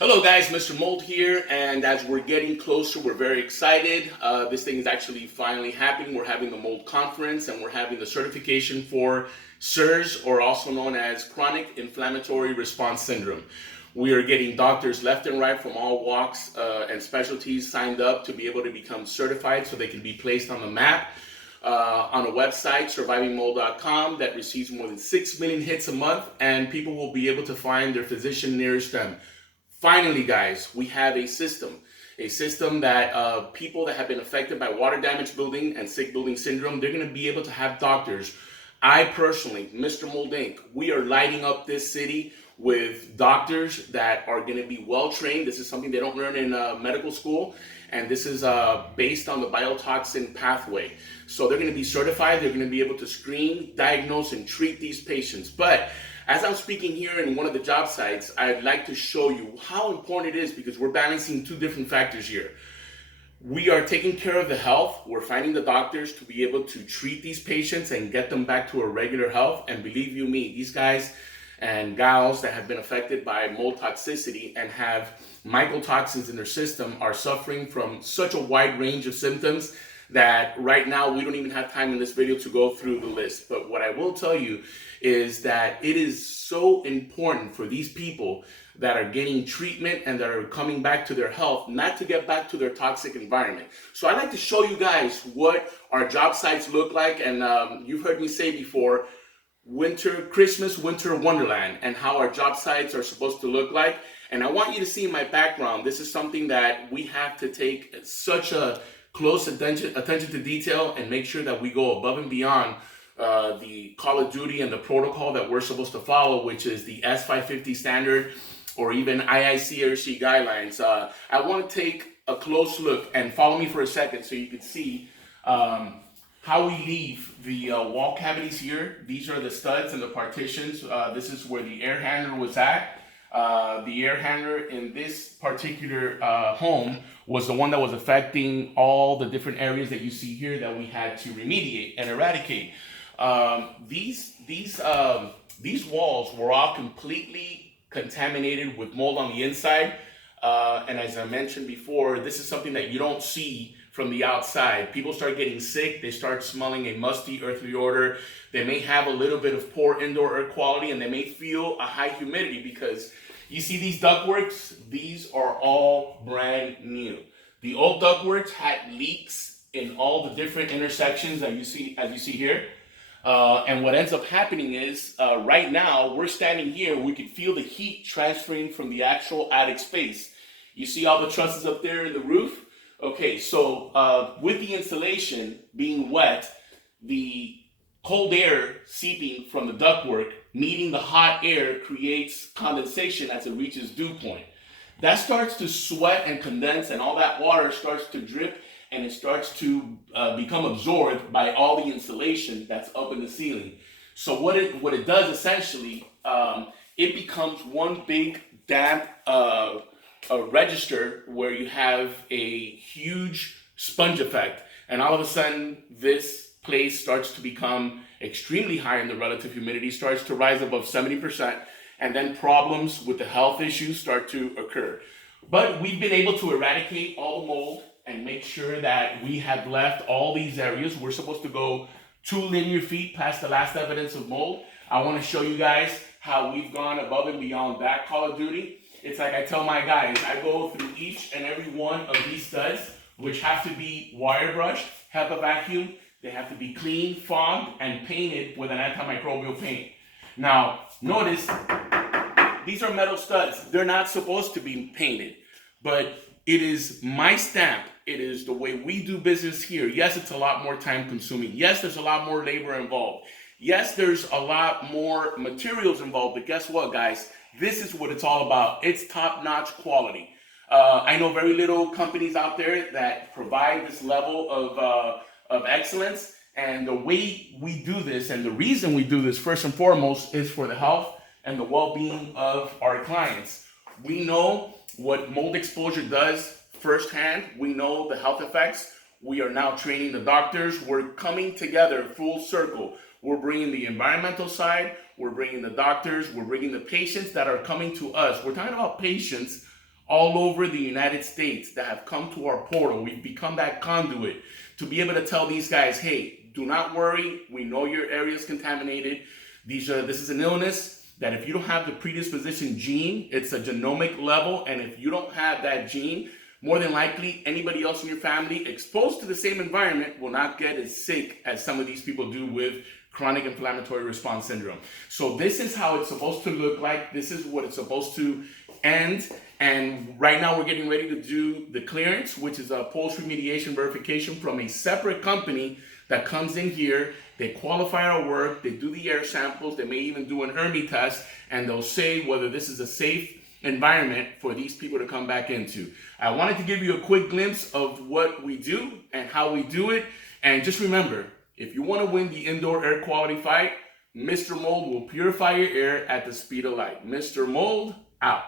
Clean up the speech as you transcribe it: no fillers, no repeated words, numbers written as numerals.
Hello guys, Mr. Mold here, and as we're getting closer, we're very excited. This thing is actually finally happening. We're having the Mold Conference, and we're having the certification for CIRS, or also known as Chronic Inflammatory Response Syndrome. We are getting doctors left and right from all walks and specialties signed up to be able to become certified so they can be placed on the map. On a website, survivingmold.com, that receives more than 6 million hits a month, and people will be able to find their physician nearest them. Finally, guys, we have a system that people that have been affected by water damage building and sick building syndrome, they're going to be able to have doctors. I personally, Mr. Mold Inc., we are lighting up this city with doctors that are going to be well trained. This is something they don't learn in medical school, and this is based on the biotoxin pathway. So they're going to be certified. They're going to be able to screen, diagnose, and treat these patients. But as I'm speaking here in one of the job sites, I'd like to show you how important it is, because we're balancing two different factors here. We are taking care of the health. We're finding the doctors to be able to treat these patients and get them back to a regular health. And believe you me, these guys and gals that have been affected by mold toxicity and have mycotoxins in their system are suffering from such a wide range of symptoms that right now we don't even have time in this video to go through the list. But what I will tell you is that it is so important for these people that are getting treatment and that are coming back to their health, not to get back to their toxic environment. So I'd like to show you guys what our job sites look like. And you've heard me say before, Christmas, winter wonderland, and how our job sites are supposed to look like. And I want you to see in my background, this is something that we have to take such a close attention to detail and make sure that we go above and beyond the Call of Duty and the protocol that we're supposed to follow, which is the S550 standard or even IICRC guidelines. I want to take a close look and follow me for a second so you can see how we leave the wall cavities here. These are the studs and the partitions. This is where the air handler was at. The air handler in this particular home was the one that was affecting all the different areas that you see here that we had to remediate and eradicate. These walls were all completely contaminated with mold on the inside. And as I mentioned before, this is something that you don't see from the outside. People start getting sick. They start smelling a musty, earthly odor. They may have a little bit of poor indoor air quality, and they may feel a high humidity because you see these ductworks, these are all brand new. The old ductworks had leaks in all the different intersections that as you see here. And what ends up happening is right now we're standing here, we can feel the heat transferring from the actual attic space. You see all the trusses up there in the roof? Okay, so with the insulation being wet, the cold air seeping from the ductwork meeting the hot air creates condensation as it reaches dew point. That starts to sweat and condense, and all that water starts to drip, and it starts to become absorbed by all the insulation that's up in the ceiling. So what it does essentially, it becomes one big damp register where you have a huge sponge effect, and all of a sudden this place starts to become extremely high in the relative humidity, starts to rise above 70%, and then problems with the health issues start to occur. But we've been able to eradicate all the mold and make sure that we have left all these areas. We're supposed to go 2 linear feet past the last evidence of mold. I want to show you guys how we've gone above and beyond that Call of Duty. It's like I tell my guys, I go through each and every one of these studs, which have to be wire brushed, HEPA vacuum. They have to be cleaned, fogged, and painted with an antimicrobial paint. Now, notice, these are metal studs. They're not supposed to be painted, but it is my stamp. It is the way we do business here. Yes, it's a lot more time consuming. Yes, there's a lot more labor involved. Yes, there's a lot more materials involved, but guess what, guys? This is what it's all about. It's top-notch quality. I know very little companies out there that provide this level of excellence, and the way we do this and the reason we do this first and foremost is for the health and the well-being of our clients. We know what mold exposure does firsthand. We know the health effects. We are now training the doctors. We're coming together full circle. We're bringing the environmental side. We're bringing the doctors. We're bringing the patients that are coming to us. We're talking about patients all over the United States that have come to our portal. We've become that conduit to be able to tell these guys, hey, do not worry. We know your area is contaminated. This is an illness that if you don't have the predisposition gene, it's a genomic level. And if you don't have that gene, more than likely anybody else in your family exposed to the same environment will not get as sick as some of these people do with chronic inflammatory response syndrome. So this is how it's supposed to look like. This is what it's supposed to end. And right now we're getting ready to do the clearance, which is a post-remediation verification from a separate company that comes in here. They qualify our work, they do the air samples, they may even do an Hermes test, and they'll say whether this is a safe environment for these people to come back into. I wanted to give you a quick glimpse of what we do and how we do it. And just remember, if you want to win the indoor air quality fight, Mr. Mold will purify your air at the speed of light. Mr. Mold, out.